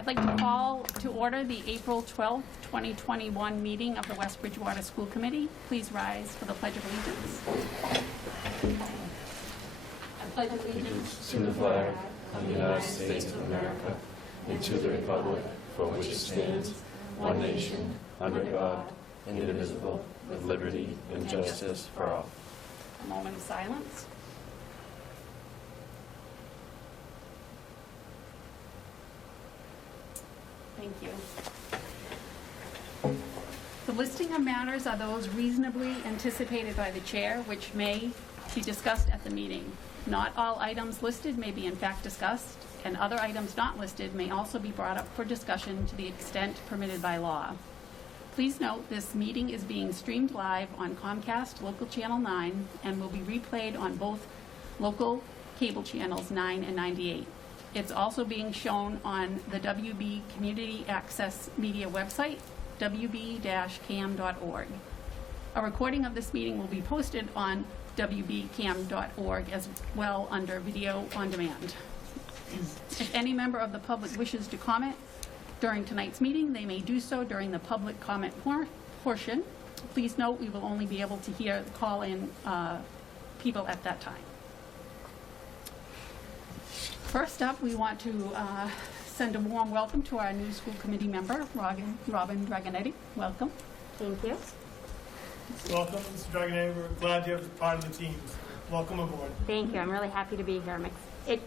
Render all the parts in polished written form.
I'd like to call to order the April 12th, 2021 meeting of the West Bridgewater School Committee. Please rise for the Pledge of Allegiance. I pledge allegiance To the flag of the United States of America and to the republic for which it stands, one nation, under God, indivisible, with liberty and justice for all. A moment of silence. Thank you. The listing of matters are those reasonably anticipated by the chair, which may be discussed at the meeting. Not all items listed may be in fact discussed, and other items not listed may also be brought up for discussion to the extent permitted by law. Please note this meeting is being streamed live on Comcast Local Channel 9 and will be replayed on both local cable channels 9 and 98. It's also being shown on the WB Community Access Media website, wb-cam.org. A recording of this meeting will be posted on wbcam.org as well under Video on Demand. If any member of the public wishes to comment during tonight's meeting, they may do so during the public comment portion. Please note we will only be able to hear the call-in people at that time. First up, we want to send a warm welcome to our new school committee member, Robin Dragonetti. Welcome. Thank you. Welcome, Mr. Dragonetti. We're glad you're part of the team. Welcome aboard. Thank you. I'm really happy to be here.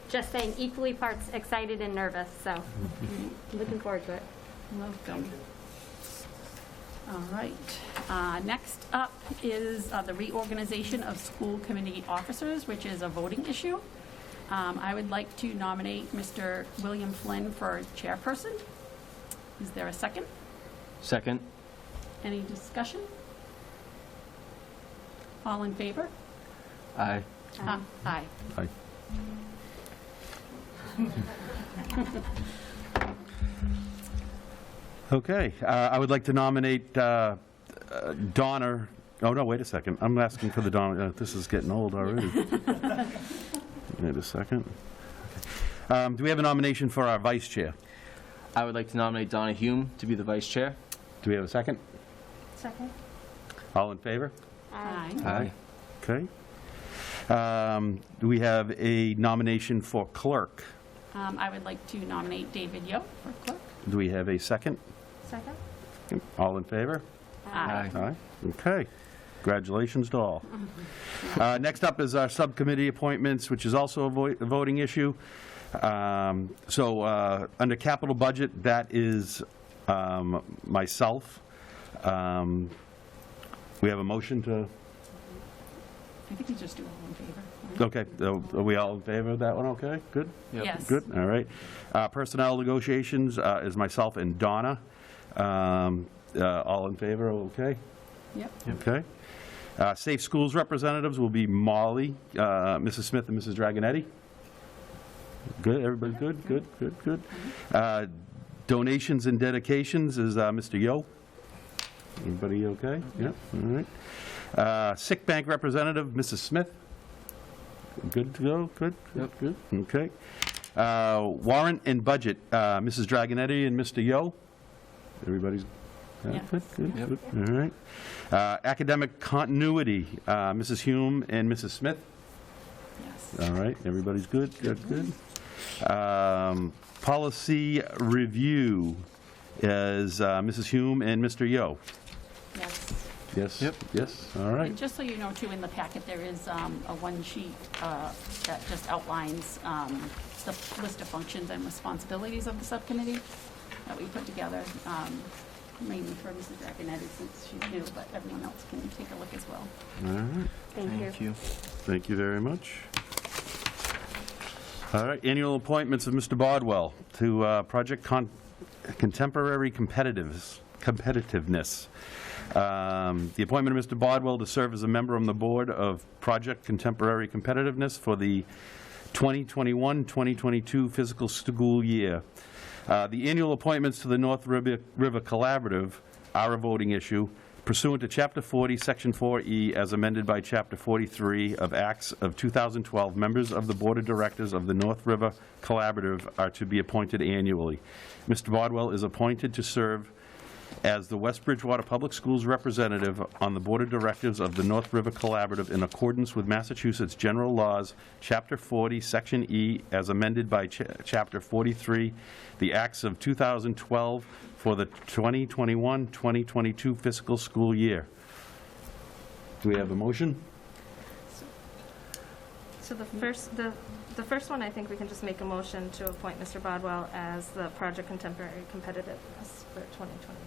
Just saying, equally parts excited and nervous, so looking forward to it. Welcome. All right. Next up is the reorganization of school committee officers, which is a voting issue. I would like to nominate Mr. William Flynn for chairperson. Is there a second? Second. Any discussion? All in favor? Aye. Aye. Aye. Okay, I would like to nominate Donna. Oh, no, wait a second. I'm asking for the Donna. This is getting old already. Wait a second. Do we have a nomination for our vice chair? I would like to nominate Donna Hume to be the vice chair. Do we have a second? Second. All in favor? Aye. Aye. Okay. Do we have a nomination for clerk? I would like to nominate David Yo for clerk. Do we have a second? Second. All in favor? Aye. Aye. Okay. Congratulations to all. Next up is our subcommittee appointments, which is also a voting issue. Under capital budget, that is myself. We have a motion to... I think you just do all in favor. Okay, are we all in favor of that one? Okay, good? Yep. Yes. Good, all right. Personnel negotiations is myself and Donna. All in favor, okay? Yep. Okay. Safe Schools representatives will be Molly, Mrs. Smith, and Mrs. Dragonetti. Good, everybody good, good, good, good. Donations and dedications is Mr. Yo. Everybody okay? Yep, all right. Sick bank representative, Mrs. Smith. Good to go, good, good, good, okay. Warrant and budget, Mrs. Dragonetti and Mr. Yo. Everybody's Yeah. good, good, Yep. good, all right. Academic continuity, Mrs. Hume and Mrs. Smith. Yes. All right, everybody's good, good, good. Policy review is Mrs. Hume and Mr. Yo. Yes. Yes? Yep. Yes, all right. And just so you know, too, in the packet, there is a one sheet that just outlines the list of functions and responsibilities of the subcommittee that we put together, mainly for Mrs. Dragonetti since she's new, but everyone else can take a look as well. All right, Thank you. thank you very much. All right, annual appointments of Mr. Bodwell to Project Contemporary Competitiveness. The appointment of Mr. Bodwell to serve as a member on the board of Project Contemporary Competitiveness for the 2021-2022 fiscal school year. The annual appointments to the North River Collaborative are a voting issue. pursuant to Chapter 40, Section 4E, as amended by Chapter 43 of Acts of 2012, members of the Board of Directors of the North River Collaborative are to be appointed annually. Mr. Bodwell is appointed to serve as the West Bridgewater Public Schools representative on the Board of Directors of the North River Collaborative in accordance with Massachusetts General Laws, Chapter 40, Section E, as amended by Chapter 43, the Acts of 2012 for the 2021-2022 fiscal school year. Do we have a motion? So the first one, I think we can just make a motion to appoint Mr. Bodwell as the Project Contemporary Competitiveness for 2021.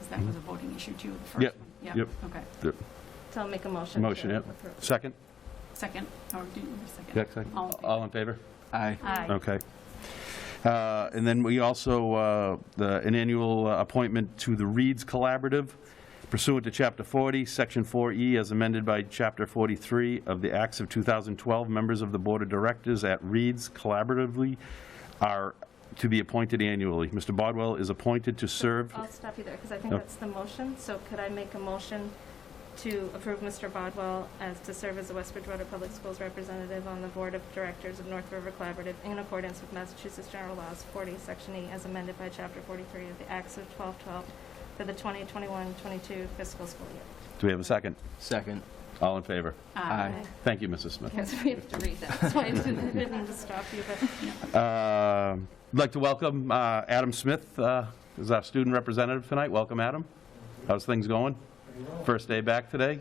Because that was a voting issue too, the first Yep, one. yep. Okay. So I'll make a motion. Motion, to yep. approve. Second? Second, or do you need a second? Yeah, second. All in favor? Aye. Aye. Okay. And then we also, an annual appointment to the Reads Collaborative pursuant to Chapter 40, Section 4E, as amended by Chapter 43 of the Acts of 2012. Members of the Board of Directors at Reads collaboratively are to be appointed annually. Mr. Bodwell is appointed to serve. I'll stop you there, because I think Oh. that's the motion. So could I make a motion to approve Mr. Bodwell as to serve as the West Bridgewater Public Schools representative on the Board of Directors of North River Collaborative in accordance with Massachusetts General Laws 40, Section E, as amended by Chapter 43 of the Acts of 1212 for the 2021-22 fiscal school year? Do we have a second? Second. All in favor? Aye. Thank you, Mrs. Smith. Because we have to read that, so I didn't mean to stop you, but I'd like to welcome Adam Smith as our student representative tonight. Welcome, Adam. How's things going? First day back today?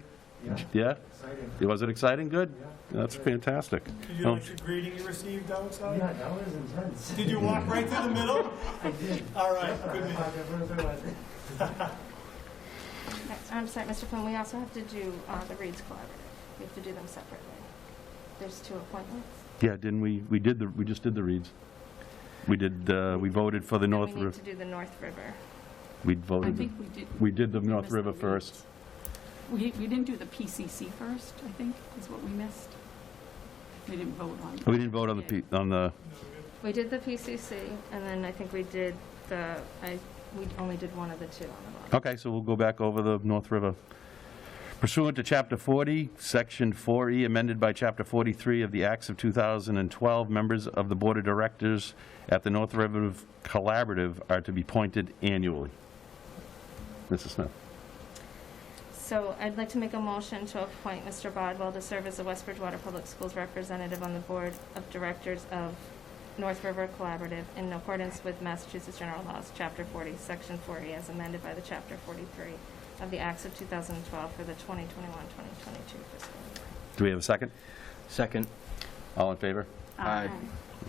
Yeah? Exciting. Was it exciting? Good? Yeah. That's fantastic. Did you like the greeting you received outside? Yeah, that was intense. Did you walk right through the middle? I did. All right, good man. I'm sorry, Mr. Flynn, we also have to do the Reads Collaborative. We have to do them separately. There's 2 appointments. Yeah, didn't we? We just did the reads. We voted for the And North we need River. to do the North River. We I voted, think we did. we did the we North missed River the first. reads. We didn't do the PCC first, I think, is what we missed. We didn't vote on. We didn't vote on the, We did the PCC, and then I think we did we only did one of the 2 on the bottom. okay, so we'll go back over the North River. Pursuant to Chapter 40, Section 4E, amended by Chapter 43 of the Acts of 2012, members of the Board of Directors at the North River Collaborative are to be appointed annually. Mrs. Smith. So I'd like to make a motion to appoint Mr. Bodwell to serve as the West Bridgewater Public Schools representative on the Board of Directors of North River Collaborative in accordance with Massachusetts General Laws, Chapter 40, Section 40, as amended by the Chapter 43 of the Acts of 2012 for the 2021-2022 fiscal year. Do we have a second? Second. All in favor? Aye.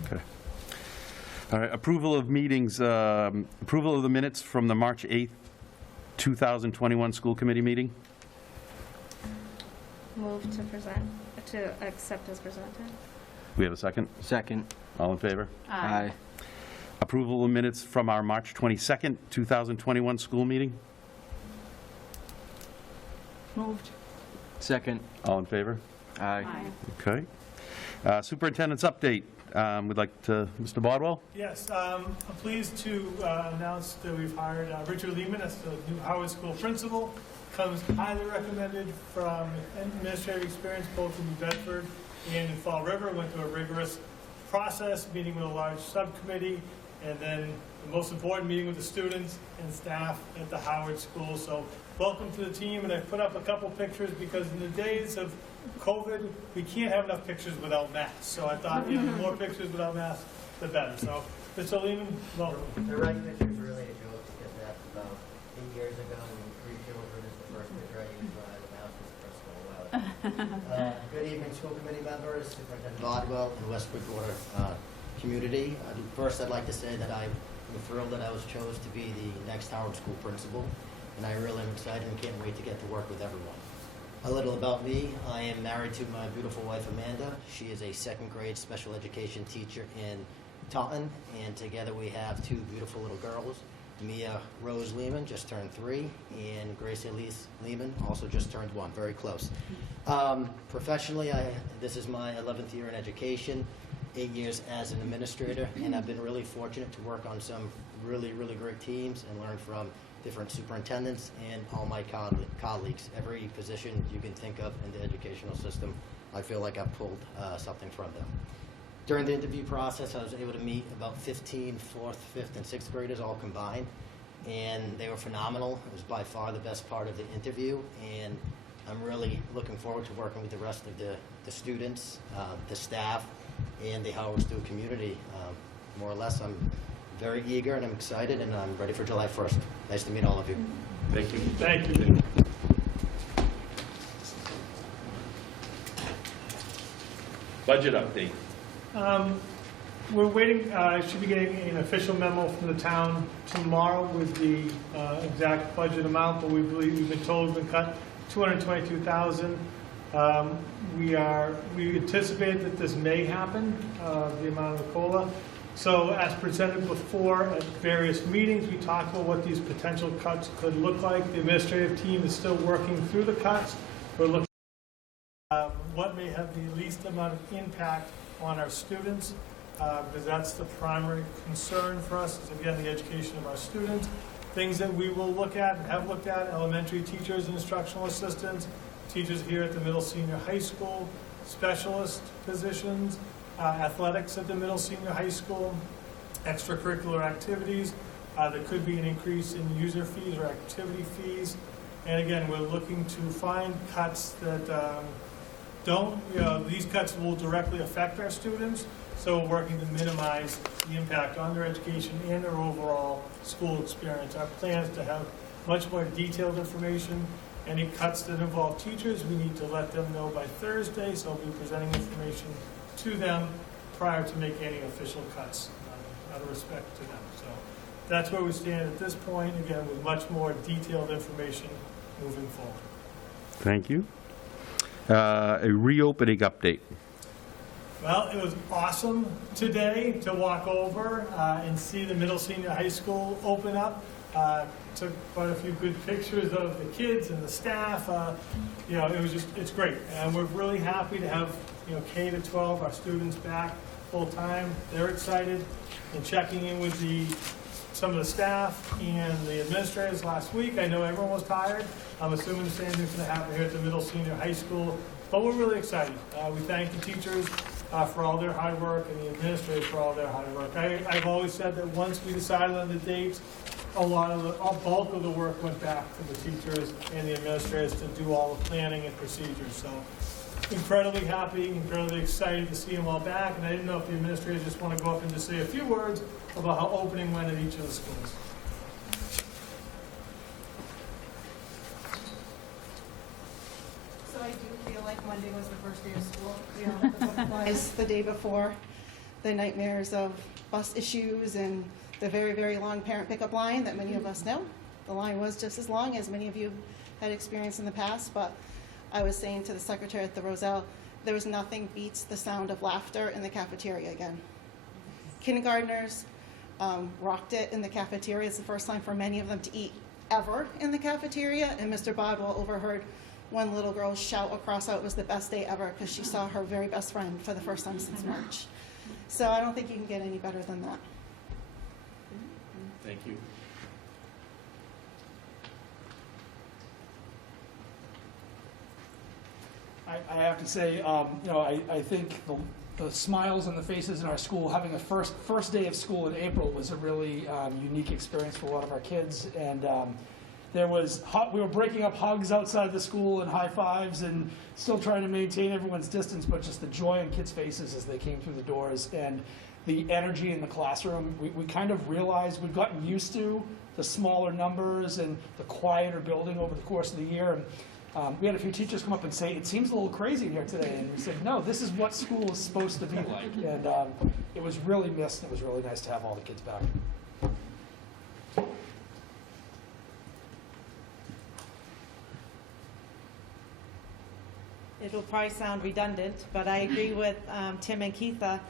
Okay. All right, approval of meetings, approval of the minutes from the March 8th, 2021 school committee meeting. Move to accept as presented. We have a second? Second. All in favor? Aye. Approval of minutes from our March 22nd, 2021 school meeting. Moved. Second. All in favor? Aye. Okay. Superintendent's update. We'd like to, Mr. Bodwell? Yes, I'm pleased to announce that we've hired Richard Lehman as the new Howard School principal. Comes highly recommended from administrative experience both in New Bedford and in Fall River. Went through a rigorous process, meeting with a large subcommittee, and then the most important, meeting with the students and staff at the Howard School. So welcome to the team, and I've put up a couple pictures because in the days of COVID, we can't have enough pictures without masks. So I thought, the more pictures without masks, the better. So, Mr. Lehman, welcome. The right picture is really a joke because that's about 8 years ago when 3 children is the first picture I used when I had a mouse as personal allowed. Good evening, school committee members, Superintendent Bodwell, and West Bridgewater community. First, I'd like to say that I'm thrilled that I was chosen to be the next Howard School principal, and I really am excited and can't wait to get to work with everyone. A little about me. I am married to my beautiful wife, Amanda. She is a 2nd grade special education teacher in Taunton, and together we have 2 beautiful little girls. Mia Rose Lehman just turned 3, and Grace Elise Lehman also just turned 1, very close. Professionally, this is my 11th year in education. 8 years as an administrator, and I've been really fortunate to work on some really, really great teams and learn from different superintendents and all my colleagues. Every position you can think of in the educational system, I feel like I've pulled something from them. During the interview process, I was able to meet about 15 4th, 5th, and 6th graders all combined, and they were phenomenal. It was by far the best part of the interview, and I'm really looking forward to working with the rest of the students, the staff, and the Howard School community. More or less, I'm very eager and I'm excited, and I'm ready for July 1st. Nice to meet all of you. Thank you. Thank you. Budget update. We're waiting, I should be getting an official memo from the town tomorrow with the exact budget amount, but we've been told we've been cut $222,000. We anticipate that this may happen, the amount of the COLA. So as presented before at various meetings, we talked about what these potential cuts could look like. The administrative team is still working through the cuts. We're looking at what may have the least amount of impact on our students, because that's the primary concern for us, is again, the education of our students. Things that we will look at and have looked at: elementary teachers and instructional assistants, teachers here at the middle senior high school, specialist positions, athletics at the middle senior high school, extracurricular activities. There could be an increase in user fees or activity fees. And again, we're looking to find cuts that these cuts will directly affect our students. So we're working to minimize the impact on their education and their overall school experience. Our plan is to have much more detailed information. Any cuts that involve teachers, we need to let them know by Thursday, so we'll be presenting information to them prior to making any official cuts, out of respect to them. So that's where we stand at this point, again, with much more detailed information moving forward. Thank you. A reopening update. Well, it was awesome today to walk over and see the middle senior high school open up. Took quite a few good pictures of the kids and the staff. It's great. And we're really happy to have, K to 12, our students back full time. They're excited, and checking in with some of the staff and the administrators last week. I know everyone was tired. I'm assuming the same thing's going to happen here at the middle senior high school, but we're really excited. We thank the teachers for all their hard work and the administrators for all their hard work. I've always said that once we decided on the dates, a bulk of the work went back to the teachers and the administrators to do all the planning and procedures. So incredibly happy, incredibly excited to see them all back. And I didn't know if the administrators just want to go up and just say a few words about how opening went at each of the schools. So I do feel like Monday was the first day of school. The butterflies the day before, the nightmares of bus issues and the very, very long parent pickup line that many of us know. The line was just as long as many of you had experienced in the past, but I was saying to the secretary at the Roselle, there was nothing beats the sound of laughter in the cafeteria again. Kindergartners rocked it in the cafeteria. It's the first time for many of them to eat ever in the cafeteria, and Mr. Bodwell overheard one little girl shout across out it was the best day ever because she saw her very best friend for the first time since March. So I don't think you can get any better than that. Thank you. I have to say, I think the smiles on the faces in our school, having a first day of school in April was a really unique experience for a lot of our kids. And we were breaking up hugs outside the school and high fives and still trying to maintain everyone's distance, but just the joy on kids' faces as they came through the doors and the energy in the classroom. We kind of realized we'd gotten used to the smaller numbers and the quieter building over the course of the year. And we had a few teachers come up and say, it seems a little crazy in here today. And we said, no, this is what school is supposed to be like. And it was really missed. It was really nice to have all the kids back. It'll probably sound redundant, but I agree with Tim and Keitha.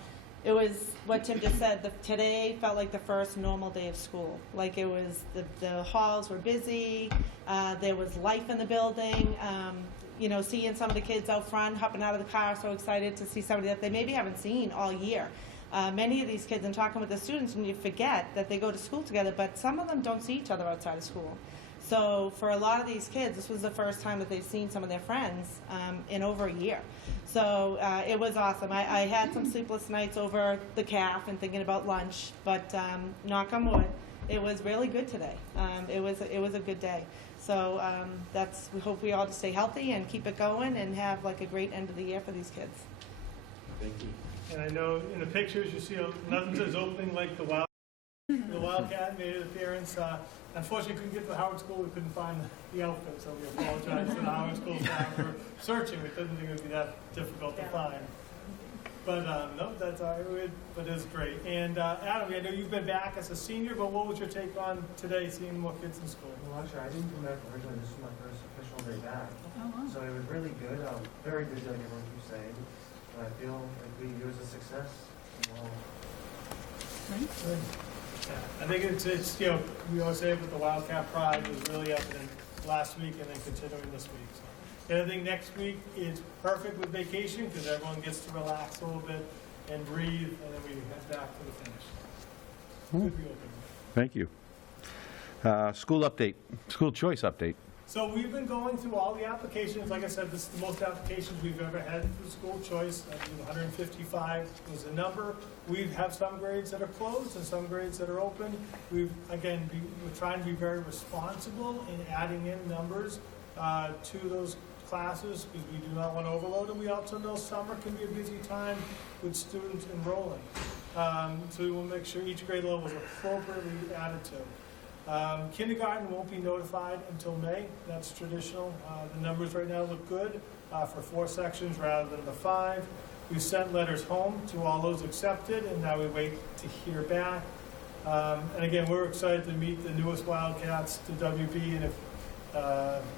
It was what Tim just said. Today felt like the first normal day of school. Like it was, the halls were busy. There was life in the building. seeing some of the kids out front, hopping out of the car, so excited to see somebody that they maybe haven't seen all year. Many of these kids, and talking with the students, and you forget that they go to school together, but some of them don't see each other outside of school. So for a lot of these kids, this was the first time that they've seen some of their friends in over a year. So it was awesome. I had some sleepless nights over the calf and thinking about lunch, but knock on wood, it was really good today. It was a good day. So we hope we all just stay healthy and keep it going and have like a great end of the year for these kids. Thank you. And I know in the pictures you see nothing says opening like the Wildcat made an appearance. Unfortunately, couldn't get to the Howard School. We couldn't find the outfit, so we apologize to the Howard School staff for searching. We didn't think it would be that difficult to find. But no, that's all right. But it's great. And Adam, I know you've been back as a senior, but what was your take on today, seeing more kids in school? Well, actually, I didn't come back originally. This is my first official day back. Oh, wow. So it was really good. Very busy, like everyone keeps saying. But I feel like it was a success. Good. Yeah, I think it's we always say with the Wildcat Pride was really evident last week and then continuing this week. So. And I think next week is perfect with vacation because everyone gets to relax a little bit and breathe, and then we head back to the finish. Good reopening. Thank you. School update, school choice update. So we've been going through all the applications. Like I said, this is the most applications we've ever had for school choice. I believe 155 was the number. We have some grades that are closed and some grades that are open. We're trying to be very responsible in adding in numbers to those classes because we do not want to overload them. We also know summer can be a busy time with students enrolling. So we will make sure each grade level is appropriately added to. Kindergarten won't be notified until May. That's traditional. The numbers right now look good for 4 sections rather than the 5. We sent letters home to all those accepted, and now we wait to hear back. And again, we're excited to meet the newest Wildcats, the WB, and if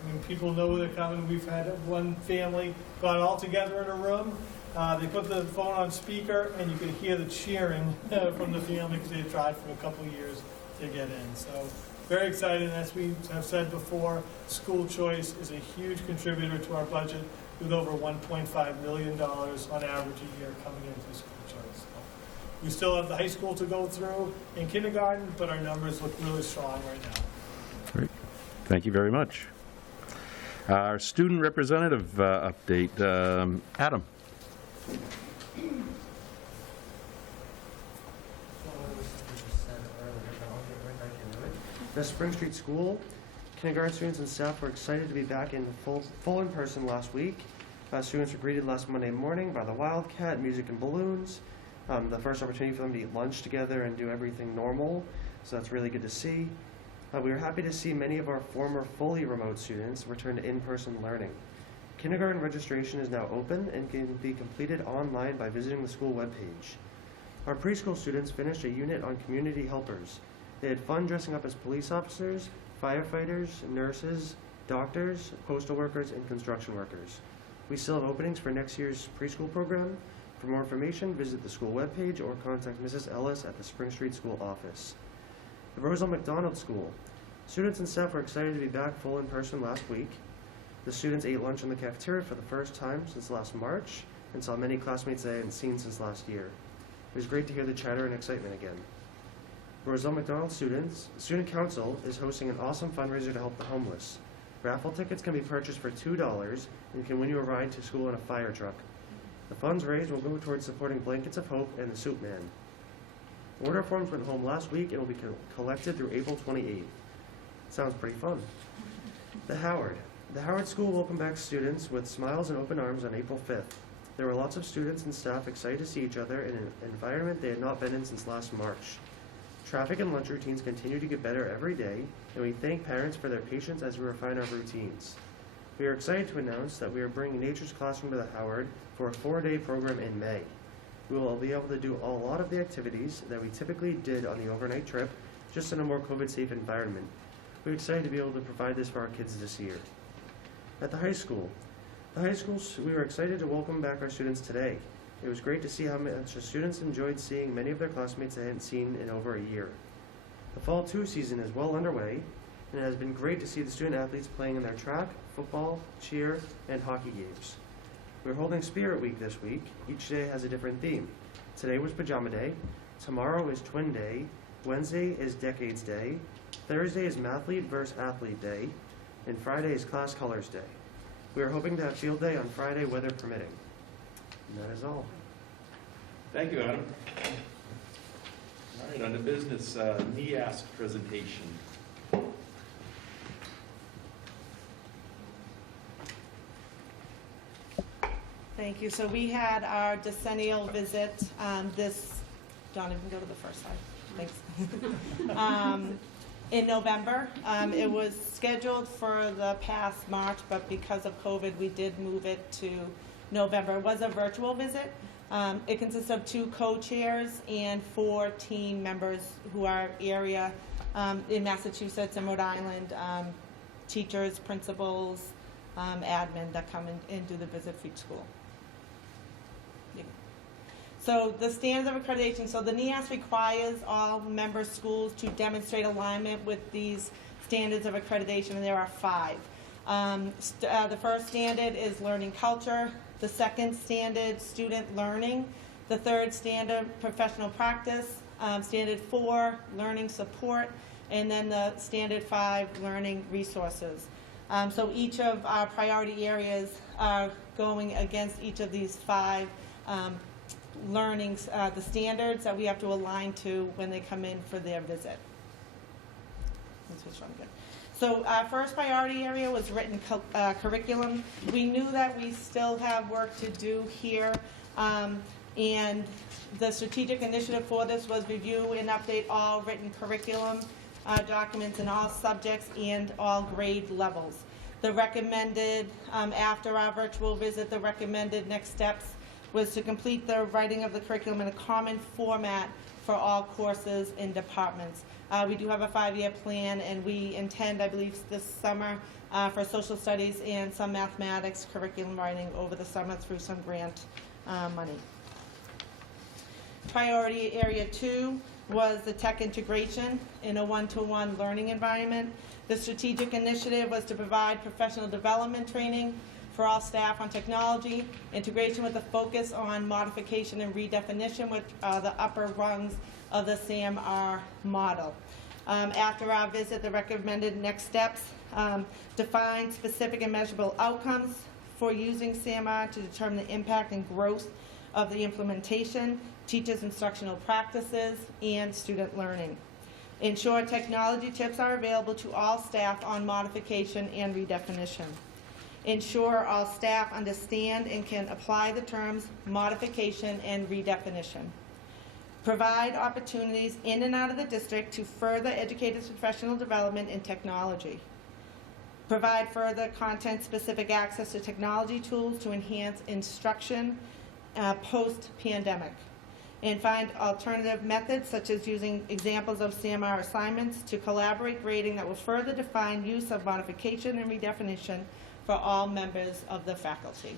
when people know they're coming, we've had one family got all together in a room. They put the phone on speaker, and you could hear the cheering from the family because they had tried for a couple of years to get in. So very excited. As we have said before, school choice is a huge contributor to our budget with over $1.5 million on average a year coming into school choice. So we still have the high school to go through in kindergarten, but our numbers look really strong right now. Great. Thank you very much. Our student representative update, Adam. The Spring Street School kindergarten students and staff were excited to be back in full in person last week. Students were greeted last Monday morning by the Wildcat, music and balloons. The first opportunity for them to eat lunch together and do everything normal, so that's really good to see. We were happy to see many of our former fully remote students return to in-person learning. Kindergarten registration is now open and can be completed online by visiting the school webpage. Our preschool students finished a unit on community helpers. They had fun dressing up as police officers, firefighters, nurses, doctors, postal workers, and construction workers. We still have openings for next year's preschool program. For more information, visit the school webpage or contact Mrs. Ellis at the Spring Street School office. The Roselle McDonald School. Students and staff were excited to be back full in person last week. The students ate lunch in the cafeteria for the first time since last March and saw many classmates they hadn't seen since last year. It was great to hear the chatter and excitement again. Roselle McDonald Student Council is hosting an awesome fundraiser to help the homeless. Raffle tickets can be purchased for $2 and can win you a ride to school in a fire truck. The funds raised will go towards supporting Blankets of Hope and the Soup Man. Order forms went home last week and will be collected through April 28th. Sounds pretty fun. The Howard School welcomed back students with smiles and open arms on April 5th. There were lots of students and staff excited to see each other in an environment they had not been in since last March. Traffic and lunch routines continue to get better every day, and we thank parents for their patience as we refine our routines. We are excited to announce that we are bringing Nature's Classroom to the Howard for a 4-day program in May. We will be able to do a lot of the activities that we typically did on the overnight trip, just in a more COVID-safe environment. We're excited to be able to provide this for our kids this year. At the high school, we were excited to welcome back our students today. It was great to see how much the students enjoyed seeing many of their classmates they hadn't seen in over a year. The Fall 2 season is well underway, and it has been great to see the student athletes playing in their track, football, cheer, and hockey games. We're holding Spirit Week this week. Each day has a different theme. Today was Pajama Day, tomorrow is Twin Day, Wednesday is Decades Day, Thursday is Mathlete vs. Athlete Day, and Friday is Class Colors Day. We are hoping to have field day on Friday, weather permitting. And that is all. Thank you, Adam. All right, on to business, NEASC presentation. Thank you. So we had our decennial visit Don, you can go to the first slide. Thanks. In November. It was scheduled for the past March, but because of COVID, we did move it to November. It was a virtual visit. It consists of 2 co-chairs and 4 team members who are area in Massachusetts and Rhode Island, teachers, principals, admin that come and do the visit for each school. So the standards of accreditation, so the NEASC requires all member schools to demonstrate alignment with these standards of accreditation, and there are 5. The first standard is learning culture, the second standard, student learning, the third standard, professional practice, standard 4, learning support, and then the standard 5, learning resources. So each of our priority areas are going against each of these 5 learnings, the standards that we have to align to when they come in for their visit. So our first priority area was written curriculum. We knew that we still have work to do here, and the strategic initiative for this was review and update all written curriculum documents in all subjects and all grade levels. The recommended, after our virtual visit, the recommended next steps was to complete the writing of the curriculum in a common format for all courses and departments. We do have a 5-year plan, and we intend, I believe, this summer for social studies and some mathematics curriculum writing over the summer through some grant money. Priority area 2 was the tech integration in a one-to-one learning environment. The strategic initiative was to provide professional development training for all staff on technology, integration with a focus on modification and redefinition, which are the upper rungs of the SAMR model. After our visit, the recommended next steps, define specific and measurable outcomes for using SAMR to determine the impact and growth of the implementation, teachers' instructional practices, and student learning. Ensure technology tips are available to all staff on modification and redefinition. Ensure all staff understand and can apply the terms modification and redefinition. Provide opportunities in and out of the district to further educators' professional development in technology. Provide further content-specific access to technology tools to enhance instruction post-pandemic. And find alternative methods, such as using examples of SAMR assignments to collaborate grading that will further define use of modification and redefinition for all members of the faculty.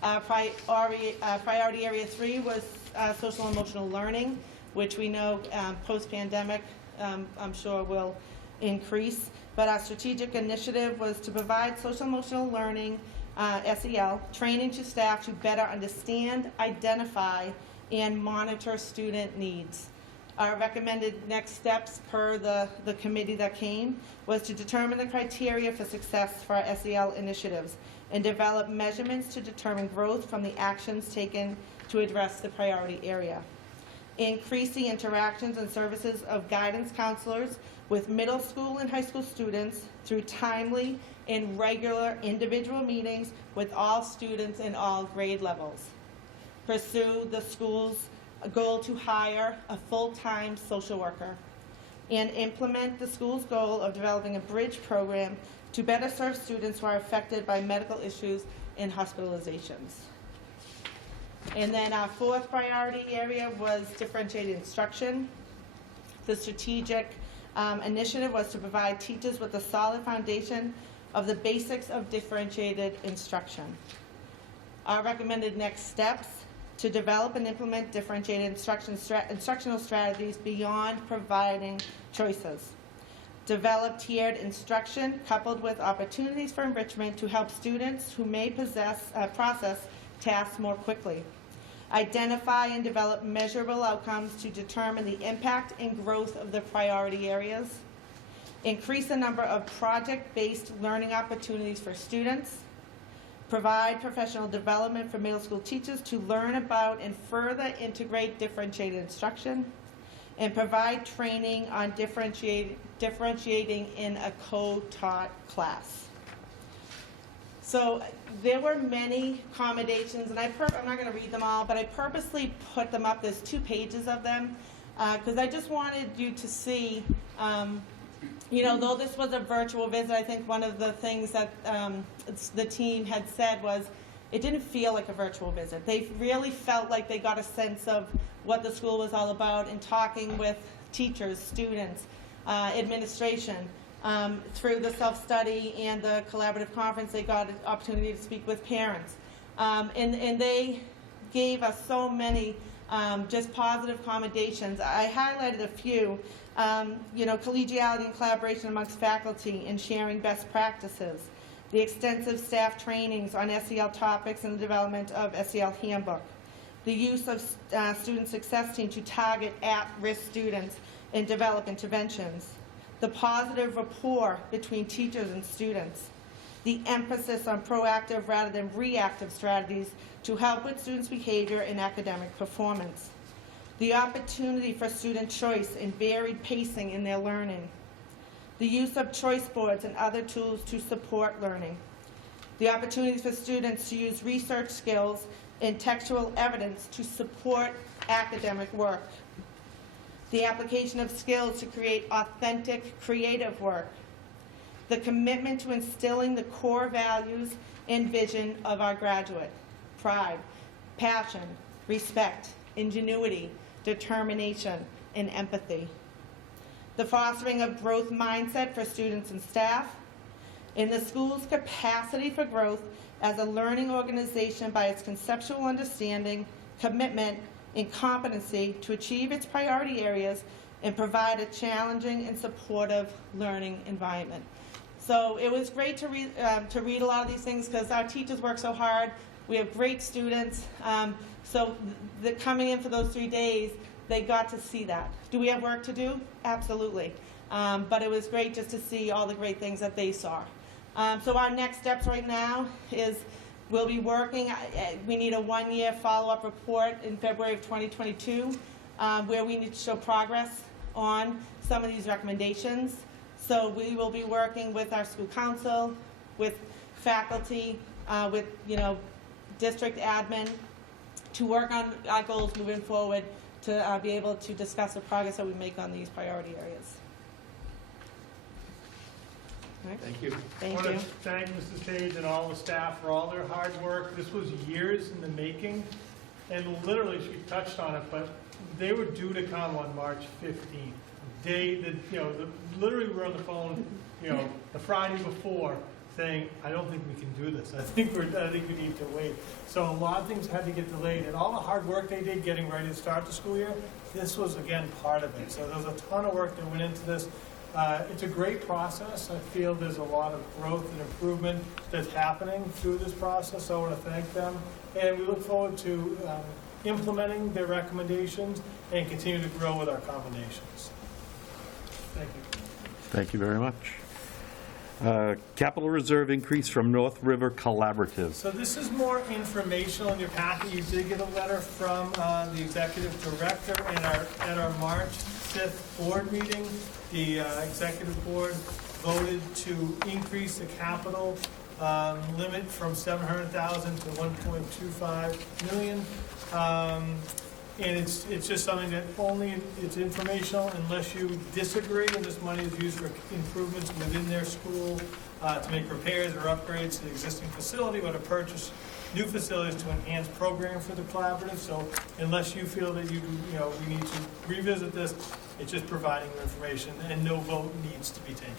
Priority area 3 was social emotional learning, which we know post-pandemic I'm sure will increase. But our strategic initiative was to provide social emotional learning, SEL, training to staff to better understand, identify, and monitor student needs. Our recommended next steps per the committee that came was to determine the criteria for success for our SEL initiatives and develop measurements to determine growth from the actions taken to address the priority area. Increase the interactions and services of guidance counselors with middle school and high school students through timely and regular individual meetings with all students in all grade levels. Pursue the school's goal to hire a full-time social worker, and implement the school's goal of developing a bridge program to better serve students who are affected by medical issues and hospitalizations. And then our 4th priority area was differentiated instruction. The strategic initiative was to provide teachers with a solid foundation of the basics of differentiated instruction. Our recommended next steps: to develop and implement differentiated instructional strategies beyond providing choices. Develop tiered instruction coupled with opportunities for enrichment to help students who may process tasks more quickly. Identify and develop measurable outcomes to determine the impact and growth of the priority areas. Increase the number of project-based learning opportunities for students. Provide professional development for middle school teachers to learn about and further integrate differentiated instruction. And provide training on differentiating in a co-taught class. So there were many accommodations, and I'm not going to read them all, but I purposely put them up. There's 2 pages of them because I just wanted you to see, though this was a virtual visit, I think one of the things that the team had said was it didn't feel like a virtual visit. They really felt like they got a sense of what the school was all about in talking with teachers, students, administration. Through the self-study and the collaborative conference, they got an opportunity to speak with parents. And they gave us so many just positive accommodations. I highlighted a few, collegiality and collaboration amongst faculty and sharing best practices, the extensive staff trainings on SEL topics and the development of SEL handbook, the use of student success team to target at-risk students and develop interventions, the positive rapport between teachers and students, the emphasis on proactive rather than reactive strategies to help with students' behavior and academic performance, the opportunity for student choice and varied pacing in their learning, the use of choice boards and other tools to support learning, the opportunities for students to use research skills and textual evidence to support academic work, the application of skills to create authentic, creative work, the commitment to instilling the core values and vision of our graduate: pride, passion, respect, ingenuity, determination, and empathy. The fostering of growth mindset for students and staff, and the school's capacity for growth as a learning organization by its conceptual understanding, commitment, and competency to achieve its priority areas and provide a challenging and supportive learning environment. So it was great to read a lot of these things because our teachers work so hard. We have great students. So coming in for those 3 days, they got to see that. Do we have work to do? Absolutely. But it was great just to see all the great things that they saw. So our next steps right now is we'll be working, we need a 1-year follow-up report in February of 2022 where we need to show progress on some of these recommendations. So we will be working with our school council, with faculty, with district admin to work on our goals moving forward to be able to discuss the progress that we make on these priority areas. All right. Thank you. Thank I want you. to thank Mrs. Page and all the staff for all their hard work. This was years in the making, and literally, she touched on it, but they were due to come on March 15th. Literally, we were on the phone, the Friday before, saying, "I don't think we can do this. I think we need to wait." So a lot of things had to get delayed, and all the hard work they did getting ready to start the school year, this was again part of it. So there was a ton of work that went into this. It's a great process. I feel there's a lot of growth and improvement that's happening through this process. So I want to thank them, and we look forward to implementing their recommendations and continue to grow with our combinations. Thank you. Thank you very much. Capital reserve increase from North River Collaborative. So this is more informational in your packet. You did get a letter from the executive director at our March 5th board meeting. The executive board voted to increase the capital limit from $700,000 to $1.25 million. And it's just something that it's informational unless you disagree, and this money is used for improvements within their school to make repairs or upgrades to the existing facility or to purchase new facilities to enhance program for the collaborative. So unless you feel that we need to revisit this, it's just providing information, and no vote needs to be taken.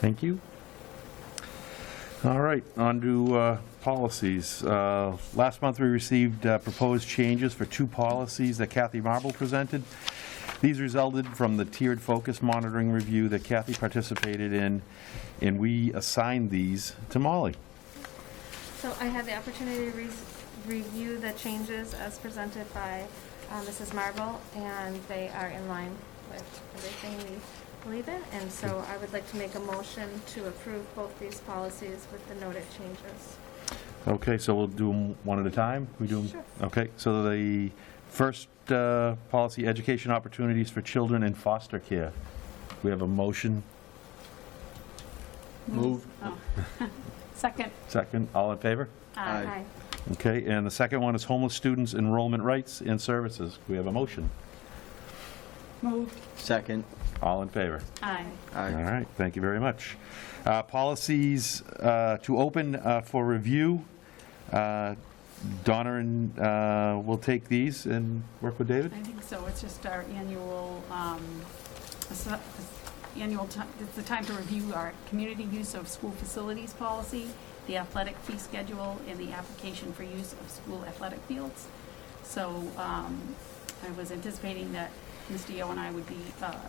Thank you. All right, on to policies. Last month we received proposed changes for 2 policies that Kathy Marble presented. These resulted from the tiered focus monitoring review that Kathy participated in, and we assigned these to Molly. So I had the opportunity to review the changes as presented by Mrs. Marble, and they are in line with everything we believe in. And so I would like to make a motion to approve both these policies with the noted changes. Okay, so we'll do them one at a time? We do 'em- Sure. Okay, so the first policy, education opportunities for children in foster care. We have a motion, Move. Oh. Second. second, all in favor? Aye. Okay, and the second one is homeless students enrollment rights and services. We have a motion. Moved. Second. All in favor? Aye. Aye. All right, thank you very much. Policies to open for review. Donna and will take these and work with David? I think so. It's just our annual, it's the time to review our community use of school facilities policy, the athletic fee schedule, and the application for use of school athletic fields. So I was anticipating that Mr. Yeo and I would be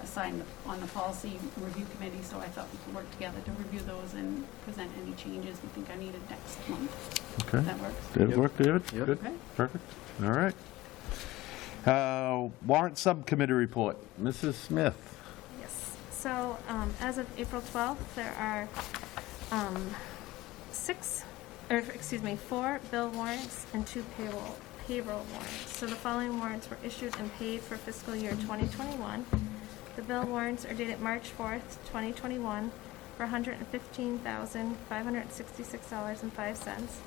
assigned on the policy review committee, so I thought we could work together to review those and present any changes we think are needed next month. Okay. That works? Did it work, David? Yep. Good, Okay. perfect. All right. Warrant Subcommittee report. Mrs. Smith. Yes. So as of April 12th, there are 4 bill warrants and 2 payroll warrants. So the following warrants were issued and paid for fiscal year 2021. The bill warrants are dated March 4th, 2021 for $115,566.05.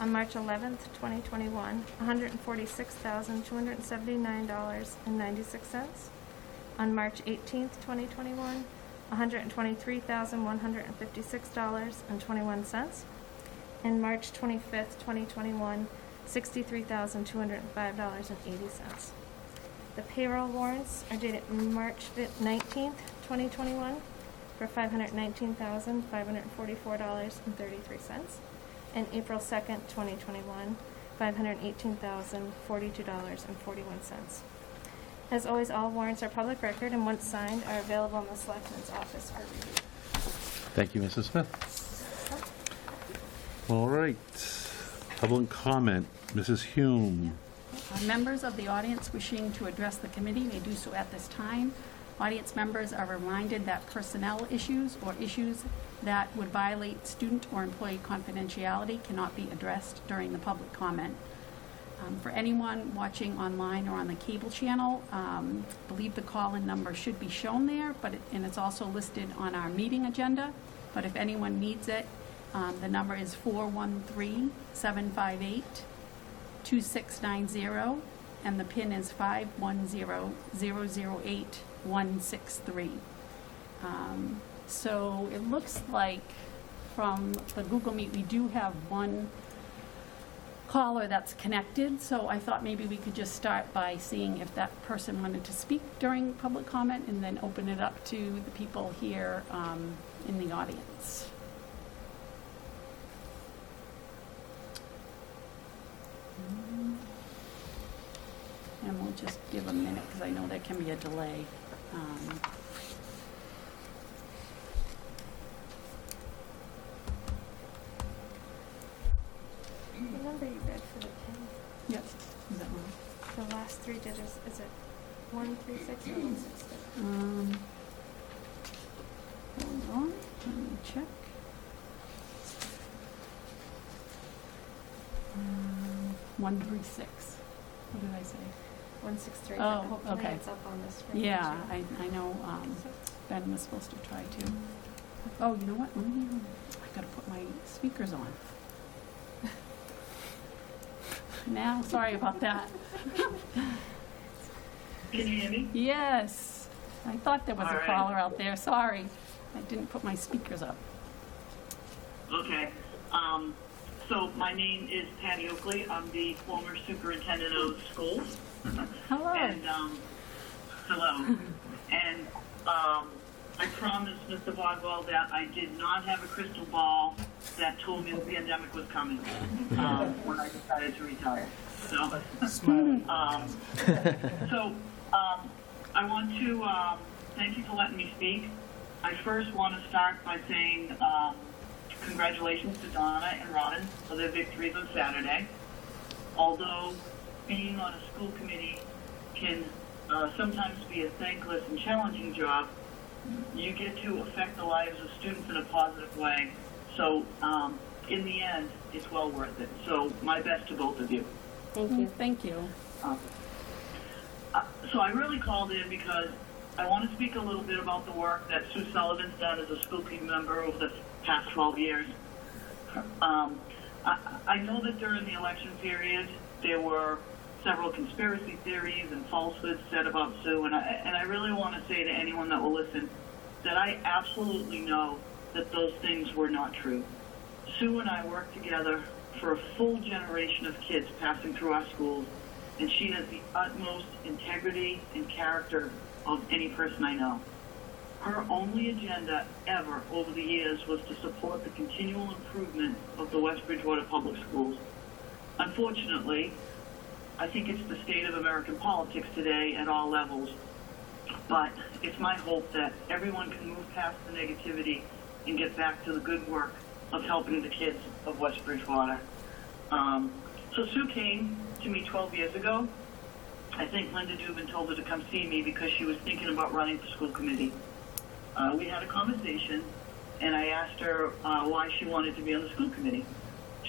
On March 11th, 2021, $146,279.96. On March 18th, 2021, $123,156.21. And March 25th, 2021, $63,205.80. The payroll warrants are dated March 19th, 2021 for $519,544.33. And April 2nd, 2021, $518,042.41. As always, all warrants are public record and once signed are available in the Selectman's office for review. Thank you, Mrs. Smith. All right. Public comment. Mrs. Hume. Members of the audience wishing to address the committee may do so at this time. Audience members are reminded that personnel issues or issues that would violate student or employee confidentiality cannot be addressed during the public comment. For anyone watching online or on the cable channel, I believe the call-in number should be shown there, and it's also listed on our meeting agenda. But if anyone needs it, the number is 413-758-2690, and the PIN is 510008163. So it looks like from the Google Meet, we do have one caller that's connected, so I thought maybe we could just start by seeing if that person wanted to speak during public comment and then open it up to the people here in the audience. And we'll just give a minute because I know there can be a delay. The number you read for the PIN, Yep. Is that one? the last 3 digits, is it 136 or 160? Hold on, let me check. 136. What did I say? 163. Oh, Hopefully okay. it's up on the screen. Yeah, too. I know Ben was supposed to try to. Oh, you know what? I gotta put my speakers on. Now, sorry about that. Can you hear me? Yes, I thought there was All a right. caller out there, sorry. I didn't put my speakers up. Okay. So my name is Patty Oakley. I'm the former superintendent of schools. Hello. And, hello. And, I promised Mr. Boswell that I did not have a crystal ball that told me the pandemic was coming, when I decided to retire. So, I want to thank you for letting me speak. I first want to start by saying congratulations to Donna and Robin for their victories on Saturday. Although being on a school committee can sometimes be a thankless and challenging job, you get to affect the lives of students in a positive way. So in the end, it's well worth it. So my best to both of you. Thank you. Thank you. So I really called in because I want to speak a little bit about the work that Sue Sullivan's done as a school committee member over the past 12 years. I know that during the election period, there were several conspiracy theories and falsehoods said about Sue, and I really want to say to anyone that will listen that I absolutely know that those things were not true. Sue and I worked together for a full generation of kids passing through our schools, and she has the utmost integrity and character of any person I know. Her only agenda ever over the years was to support the continual improvement of the West Bridgewater Public Schools. Unfortunately, I think it's the state of American politics today at all levels, but it's my hope that everyone can move past the negativity and get back to the good work of helping the kids of West Bridgewater. So Sue came to me 12 years ago. I think Linda Dubin told her to come see me because she was thinking about running for school committee. We had a conversation, and I asked her why she wanted to be on the school committee.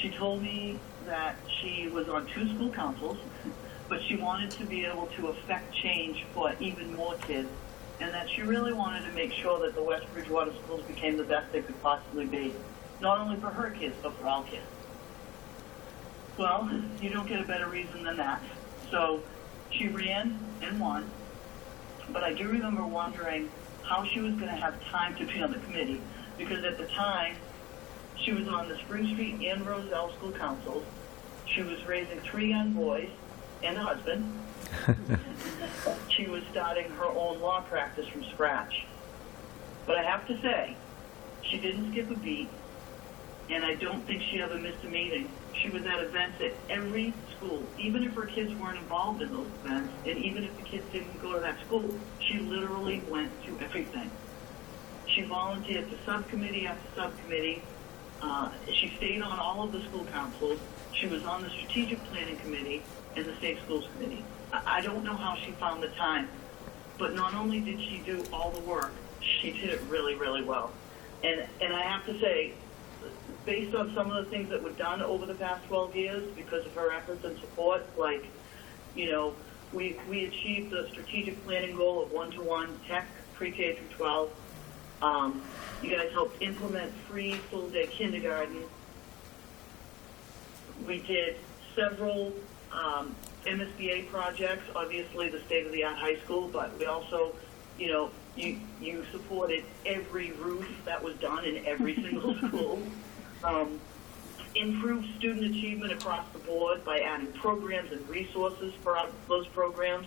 She told me that she was on 2 school councils, but she wanted to be able to affect change for even more kids, and that she really wanted to make sure that the West Bridgewater schools became the best they could possibly be, not only for her kids, but for all kids. Well, you don't get a better reason than that. So she ran and won, but I do remember wondering how she was going to have time to be on the committee, because at the time, she was on the Spring Street and Roselle school councils. She was raising 3 young boys and a husband. She was starting her own law practice from scratch. But I have to say, she didn't skip a beat, and I don't think she ever missed a meeting. She was at events at every school, even if her kids weren't involved in those events, and even if the kids didn't go to that school, she literally went to everything. She volunteered to subcommittee after subcommittee. She stayed on all of the school councils. She was on the strategic planning committee and the safe schools committee. I don't know how she found the time, but not only did she do all the work, she did it really, really well. And I have to say, based on some of the things that were done over the past 12 years because of her efforts and support, like, you know, we achieved the strategic planning goal of 1-to-1 tech pre-K through 12. You guys helped implement free full-day kindergarten. We did several MSBA projects, obviously the state-of-the-art high school, but we also, you know, you supported every roof that was done in every single school. Improved student achievement across the board by adding programs and resources for those programs.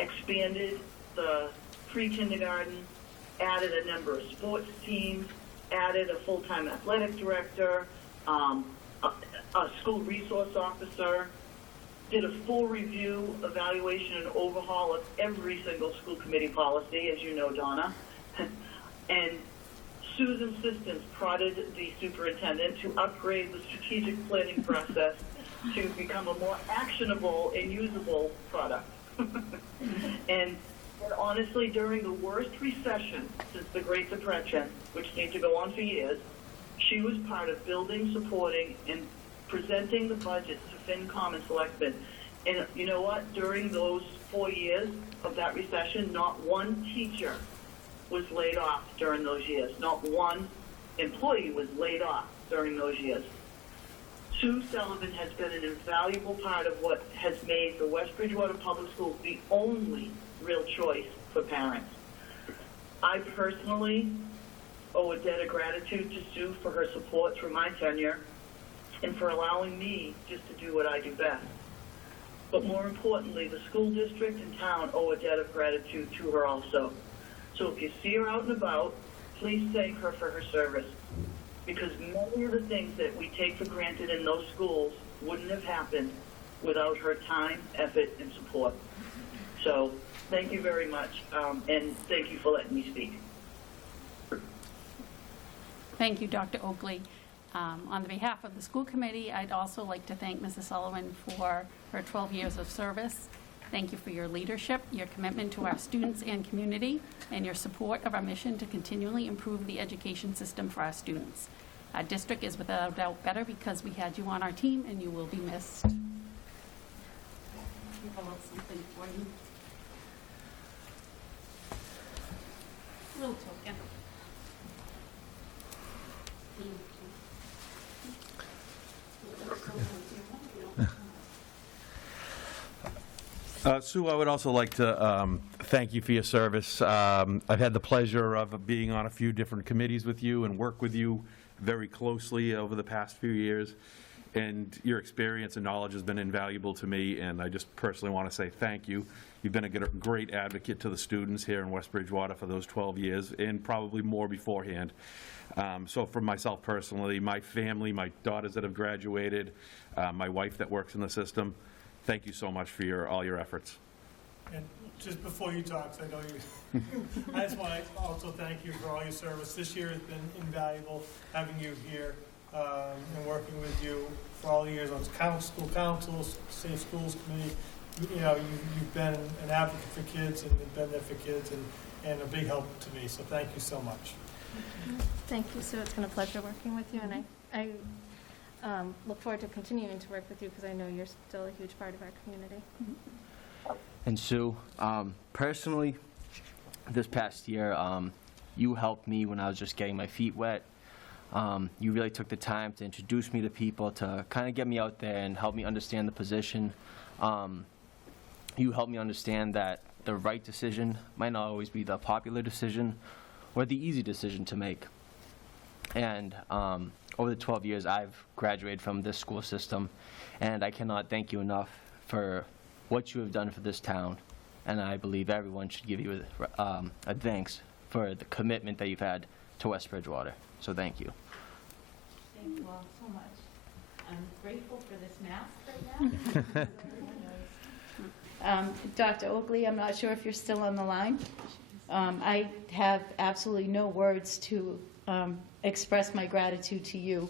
Expanded the pre-kindergarten, added a number of sports teams, added a full-time athletic director, a school resource officer, did a full review, evaluation, and overhaul of every single school committee policy, as you know, Donna. And Sue's insistence prodded the superintendent to upgrade the strategic planning process to become a more actionable and usable product. And honestly, during the worst recession since the Great Depression, which seemed to go on for years, she was part of building, supporting, and presenting the budgets to FinCom and Selectmen. And you know what? During those 4 years of that recession, not one teacher was laid off during those years. Not one employee was laid off during those years. Sue Sullivan has been an invaluable part of what has made the West Bridgewater Public Schools the only real choice for parents. I personally owe a debt of gratitude to Sue for her support through my tenure and for allowing me just to do what I do best. But more importantly, the school district and town owe a debt of gratitude to her also. So if you see her out and about, please thank her for her service, because many of the things that we take for granted in those schools wouldn't have happened without her time, effort, and support. So thank you very much, and thank you for letting me speak. Thank you, Dr. Oakley. On behalf of the school committee, I'd also like to thank Mrs. Sullivan for her 12 years of service. Thank you for your leadership, your commitment to our students and community, and your support of our mission to continually improve the education system for our students. Our district is without a doubt better because we had you on our team, and you will be missed. Give a little something for you. Little token. Sue, I would also like to thank you for your service. I've had the pleasure of being on a few different committees with you and work with you very closely over the past few years, and your experience and knowledge has been invaluable to me, and I just personally want to say thank you. You've been a great advocate to the students here in West Bridgewater for those 12 years, and probably more beforehand. So for myself personally, my family, my daughters that have graduated, my wife that works in the system, thank you so much for all your efforts. And just before you talk, 'cause I know you, I just want to also thank you for all your service. This year has been invaluable having you here and working with you for all the years on school council, safe schools committee. You know, you've been an advocate for kids and you've been there for kids and a big help to me. So thank you so much. Thank you, Sue. It's been a pleasure working with you, and I look forward to continuing to work with you because I know you're still a huge part of our community. And Sue, personally, this past year, you helped me when I was just getting my feet wet. You really took the time to introduce me to people, to kind of get me out there and help me understand the position. You helped me understand that the right decision might not always be the popular decision or the easy decision to make. And over the 12 years, I've graduated from this school system, and I cannot thank you enough for what you have done for this town. And I believe everyone should give you a thanks for the commitment that you've had to West Bridgewater. So thank you. Thank you all so much. I'm grateful for this mask right now. Dr. Oakley, I'm not sure if you're still on the line. I have absolutely no words to express my gratitude to you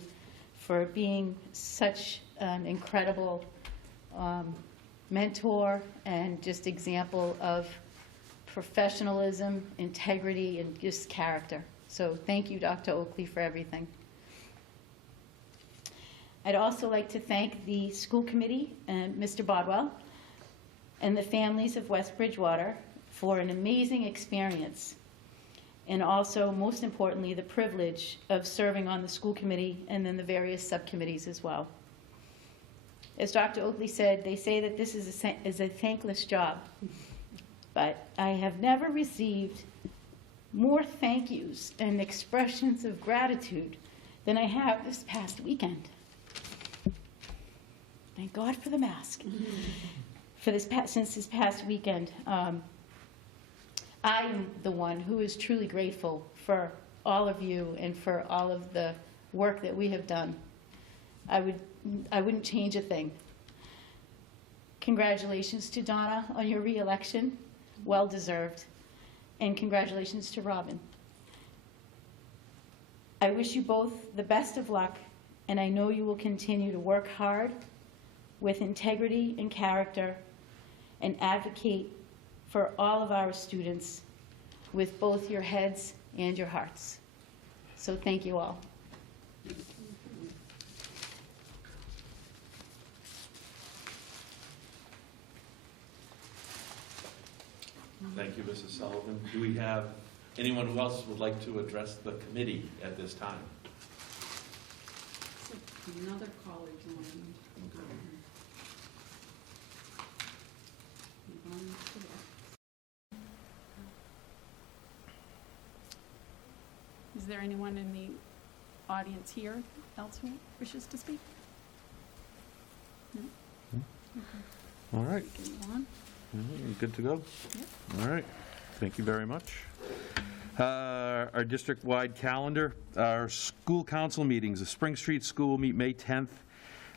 for being such an incredible mentor and just example of professionalism, integrity, and just character. So thank you, Dr. Oakley, for everything. I'd also like to thank the school committee and Mr. Bodwell and the families of West Bridgewater for an amazing experience, and also, most importantly, the privilege of serving on the school committee and then the various subcommittees as well. As Dr. Oakley said, they say that this is a thankless job, but I have never received more thank yous and expressions of gratitude than I have this past weekend. Thank God for the mask. Since this past weekend, I am the one who is truly grateful for all of you and for all of the work that we have done. I wouldn't change a thing. Congratulations to Donna on your re-election, well deserved, and congratulations to Robin. I wish you both the best of luck, and I know you will continue to work hard with integrity and character and advocate for all of our students with both your heads and your hearts. So thank you all. Thank you, Mrs. Sullivan. Do we have anyone who else would like to address the committee at this time? Another college one. Is there anyone in the audience here else who wishes to speak? No? Okay. All right. Go on. Good to go? Yep. All right. Thank you very much. Our district-wide calendar, our school council meetings. The Spring Street School meet May 10th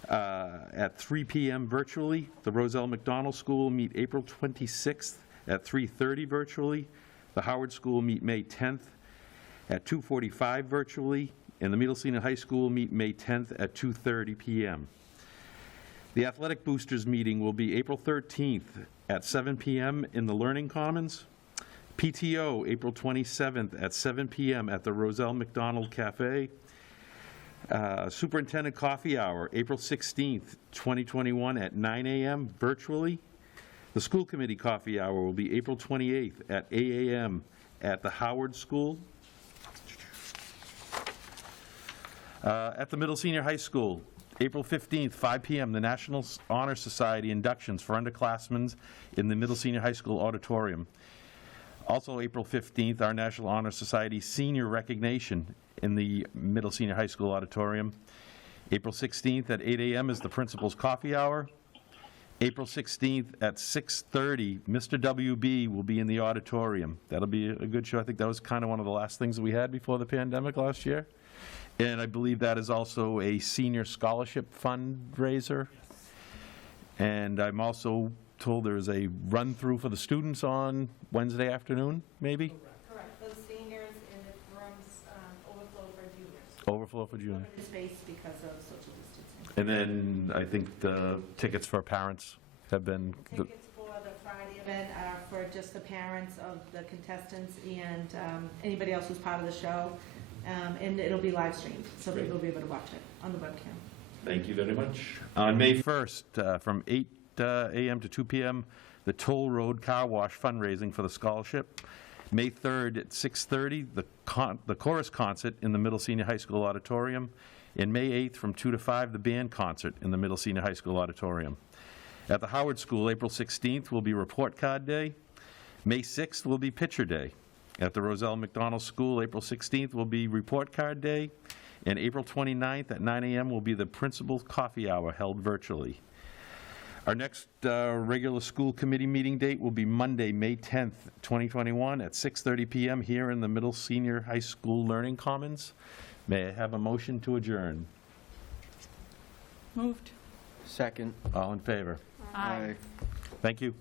at 3 p.m. virtually. The Roselle McDonald School meet April 26th at 3:30 virtually. The Howard School meet May 10th at 2:45 virtually, and the Middle Senior High School meet May 10th at 2:30 p.m. The Athletic Boosters meeting will be April 13th at 7 p.m. in the Learning Commons. PTO, April 27th at 7 p.m. at the Roselle McDonald Cafe. Superintendent Coffee Hour, April 16th, 2021 at 9 a.m. virtually. The School Committee Coffee Hour will be April 28th at 8 a.m. at the Howard School. At the Middle Senior High School, April 15th, 5 p.m., the National Honor Society inductions for underclassmen in the Middle Senior High School auditorium. Also, April 15th, our National Honor Society senior recognition in the Middle Senior High School auditorium. April 16th at 8 a.m. is the Principal's Coffee Hour. April 16th at 6:30, Mr. WB will be in the auditorium. That'll be a good show. I think that was kind of one of the last things that we had before the pandemic last year. And I believe that is also a senior scholarship fundraiser. And I'm also told there is a run-through for the students on Wednesday afternoon, maybe? Correct. Those seniors in the rooms overflow for juniors. Overflow for juniors. Limited space because of social distancing. And then I think the tickets for parents have been, Tickets for the Friday event are for just the parents of the contestants and anybody else who's part of the show. And it'll be live streamed, so Great. people will be able to watch it on the webcam. thank you very much. On May 1st, from 8 a.m. to 2 p.m., the Toll Road Car Wash fundraising for the scholarship. May 3rd at 6:30, the chorus concert in the Middle Senior High School auditorium. And May 8th, from 2 to 5, the band concert in the Middle Senior High School auditorium. At the Howard School, April 16th will be Report Card Day. May 6th will be Picture Day. At the Roselle McDonald School, April 16th will be Report Card Day. And April 29th at 9 a.m. will be the Principal's Coffee Hour held virtually. Our next regular school committee meeting date will be Monday, May 10th, 2021 at 6:30 p.m. here in the Middle Senior High School Learning Commons. May I have a motion to adjourn? Moved. Second. All in favor? Aye. Thank you.